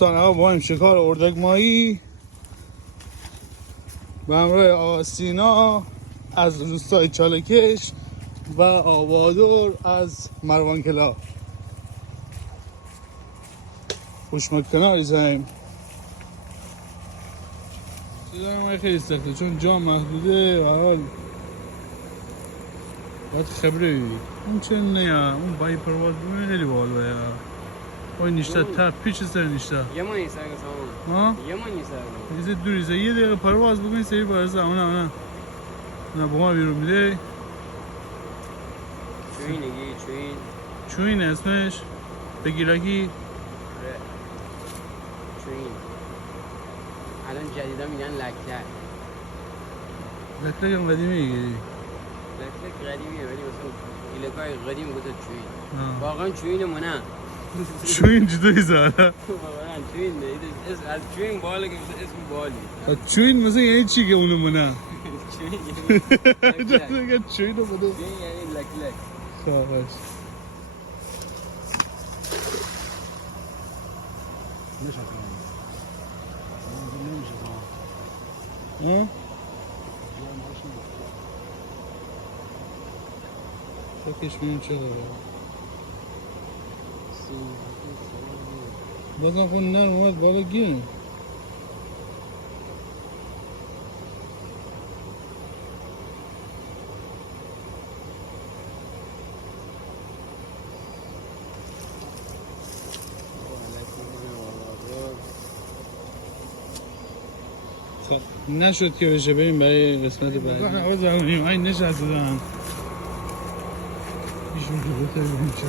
دوستان با هم شکار اردک ماهی به همراه آقا سینا از روستای چالکش و آبادور از مروانکلا خوشمکناری زنیم. چیزا خیلی سخته چون جا محدوده و حال باید خبره بی اون چه نه اون بایی پرواز بمونه خیلی بالا یا اوی نیشته تا پیچ سر نیشته یه مانی سر ها؟ یه مانی سر ایزه دوریزه یه دقیقه پرواز بکنی سری بارزه اونا با ما بیرون میده. چوین اسمش بگیرکی چوین الان جدیدا میگن لکلک. لکلک هم قدیمه دیگه. لکلک قدیمیه ولی مثلا ایلکای قدیم گفت چوین واقعا چوین منه چوین جدایی زاره واقعا چوین اسم از چوین بالا که اسم بالی چوین مثلا یعنی چی که اونو منه چوین یعنی چوین رو بده چوین یعنی لکلک. خواهش فکرش بینیم چه داره بازم خون نرم اومد بالا گیرم نشد که بشه بریم برای قسمت بعدی هوا زمانیم این نشست دادم ایشون که بطر بیم چه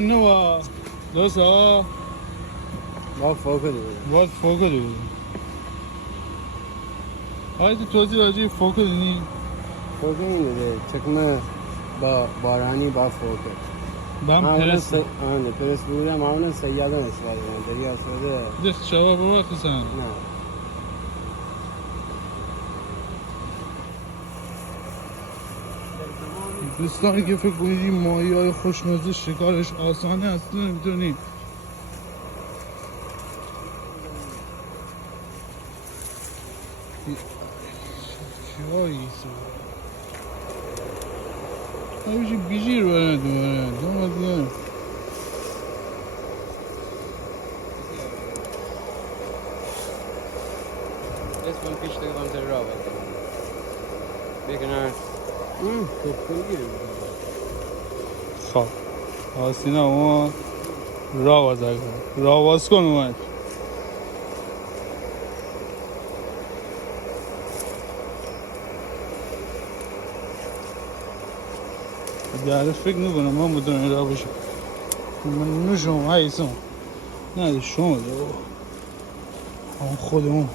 نه و درست ها باید فوق دیگه باید فوق دیگه هایتی توضیح راجعی فوق دینی فوق میده چکمه با بارانی با فوق بهم پرست آنه پرست بوده معمولا سیاده نسبت دریا سوده دست شبا رو بخیصن نه دوستانی که فکر کنید این ماهی های خوشمزه شکارش آسانه اصلا نمیتونی چیهایی همیشه بیجی رو برنه دوباره دیگه اسم پیش دارم در راه بکنار خب آسینا اومد راه باز کن اومد دیگه فکر نکنم من بودم راه باشم من نشم حیثم نه شما ده همون خودمون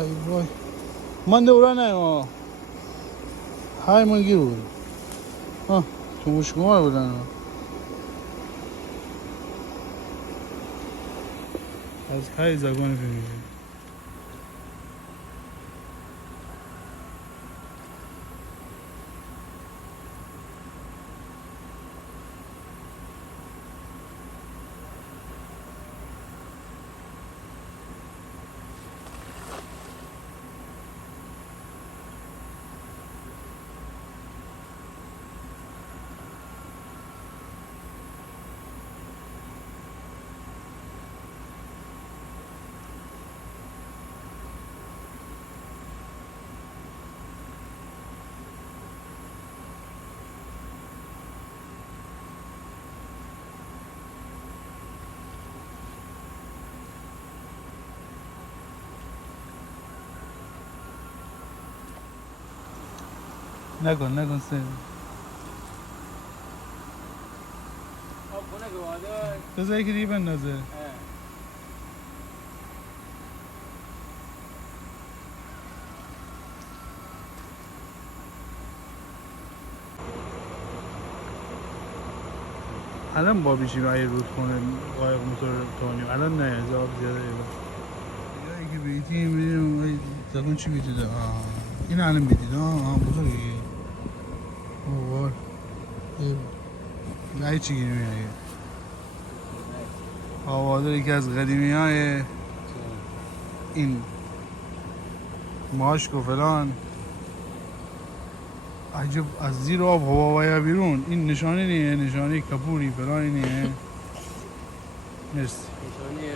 ای وای من دورا نیم های من گیر بود تو مشکمار بودن از های زگان بمیدیم نکن سه بذار یکی دیگه بندازه الان با بیشیم اگه رود کنه قایق موتور تونیم الان نه از آب زیاده ایلا یا که بیتیم میدیم تکن چی بیتیده این الان بیتیده بزرگی اوه نه چی گیریم اگه آوادر یکی از قدیمی های این ماشک و فلان عجب از زیر آب هوا بیرون این نشانه نیه نشانه کپوری فلان نیه مرسی نشانه